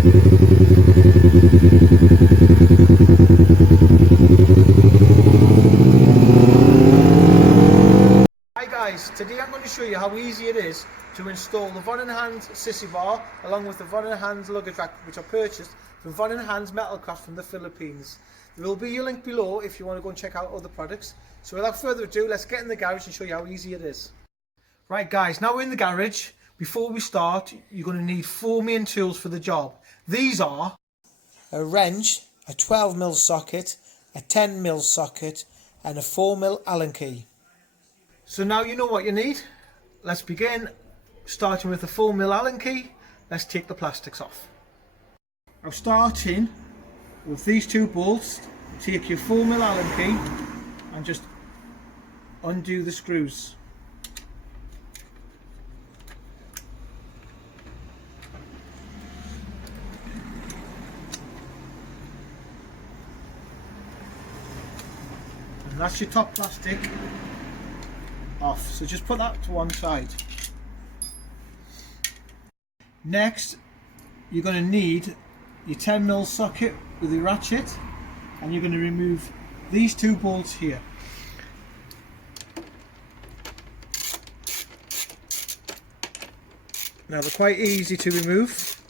Hi guys, today I'm going to show you how easy it is to install the von&hans sissy bar along with the von&hans luggage rack, which I purchased from von&hans Metalcraft from the Philippines. There will be a link below if you want to go and check out other products. So without further ado, let's get in the garage and show you how easy it is. Right guys, now we're in the garage. Before we start, you're going to need 4 main tools for the job. These are a wrench, a 12mm socket, a 10mm socket and a 4mm Allen key. So now you know what you need. Let's begin, starting with the 4mm Allen key. Let's take the plastics off. Now starting with these 2 bolts, take your 4mm Allen key and just undo the screws. And that's your top plastic off, so just put that to one side. Next you're going to need your 10mm socket with your ratchet, and you're going to remove these 2 bolts here. Now they're quite easy to remove,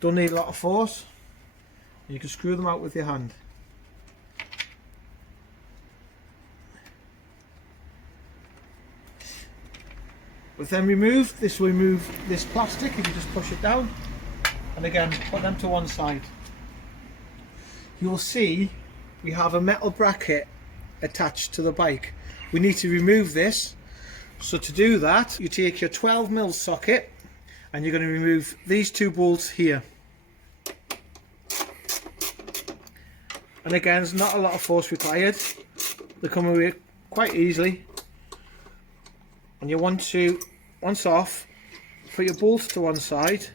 don't need a lot of force, you can screw them out with your hand. With them removed, this will remove this plastic if you just push it down, and again put them to one side. You'll see we have a metal bracket attached to the bike. We need to remove this, so to do that you take your 12mm socket and you're going to remove these 2 bolts here. And again, there's not a lot of force required, they come away quite easily. And you want to, once off, put your bolts to one side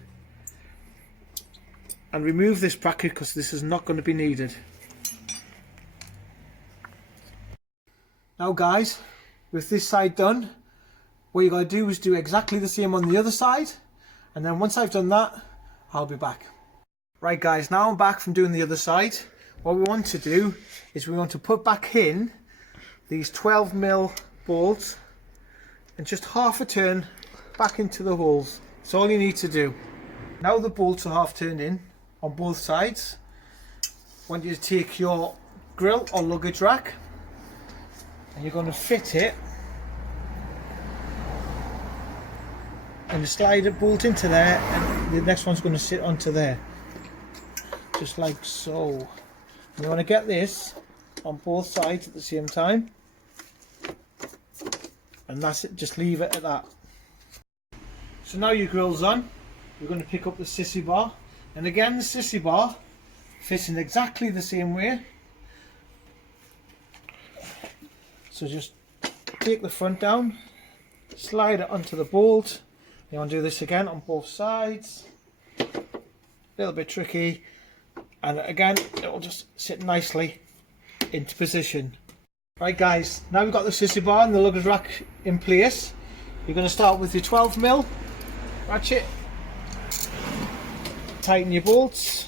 and remove this bracket because this is not going to be needed. Now guys, with this side done, what you got to do is do exactly the same on the other side, and then once I've done that, I'll be back. Right guys, now I'm back from doing the other side. What we want to do is we want to put back in these 12mm bolts and just half a turn back into the holes. That's all you need to do. Now the bolts are half turned in on both sides, I want you to take your grill or luggage rack and you're going to fit it and slide a bolt into there, and the next one's going to sit onto there, just like so. And you want to get this on both sides at the same time. And that's it, just leave it at that. So now your grill's on, we're going to pick up the sissy bar, and again the sissy bar fits in exactly the same way. So just take the front down, slide it onto the bolt. You want to do this again on both sides. A little bit tricky, and again it will just sit nicely into position. Right guys, now we've got the sissy bar and the luggage rack in place. You're going to start with your 12mm ratchet, tighten your bolts,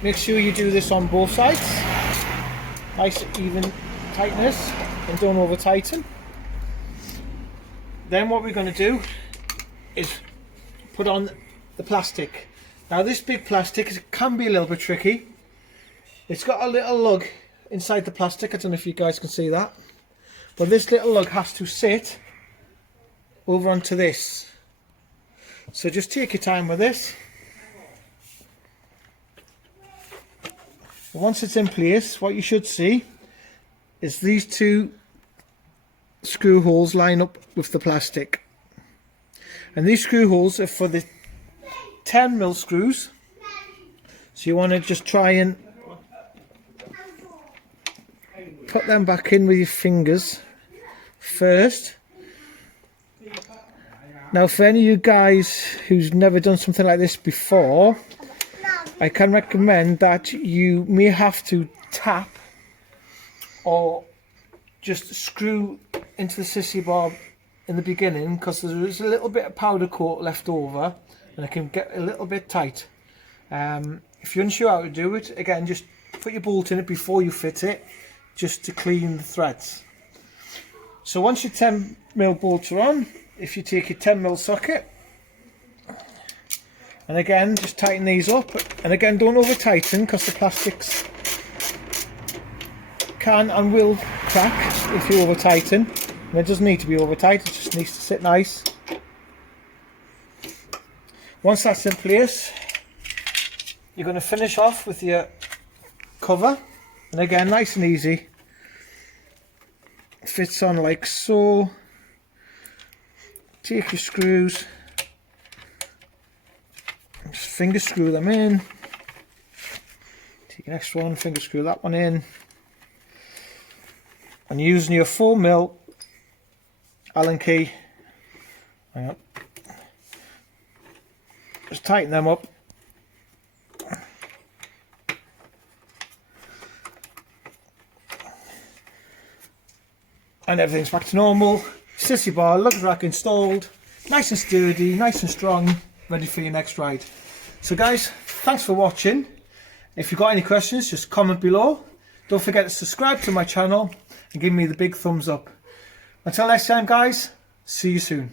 make sure you do this on both sides, nice even tightness and don't over tighten. Then what we're going to do is put on the plastic. Now this big plastic can be a little bit tricky. It's got a little lug inside the plastic, I don't know if you guys can see that, but this little lug has to sit over onto this. So just take your time with this. Once it's in place, what you should see is these 2 screw holes line up with the plastic, and these screw holes are for the 10mm screws, so you want to just try and put them back in with your fingers first. Now for any of you guys who's never done something like this before, I can recommend that you may have to tap or just screw into the sissy bar in the beginning because there is a little bit of powder coat left over and it can get a little bit tight. If you're unsure how to do it, again, just put your bolt in it before you fit it, just to clean the threads. So once your 10mm bolts are on, if you take your 10mm socket, and again just tighten these up, and again don't over tighten because the plastics can and will crack if you over tighten, and it doesn't need to be over tight, it just needs to sit nice. Once that's in place, you're going to finish off with your cover, and again nice and easy, fits on like so. Take your screws, just finger screw them in, take your next one, finger screw that one in, and using your 4mm Allen key, hang on, just tighten them up. And everything's back to normal. Sissy bar, luggage rack installed, nice and sturdy, nice and strong, ready for your next ride. So guys, thanks for watching. If you've got any questions, just comment below. Don't forget to subscribe to my channel and give me the big thumbs up. Until next time guys, see you soon.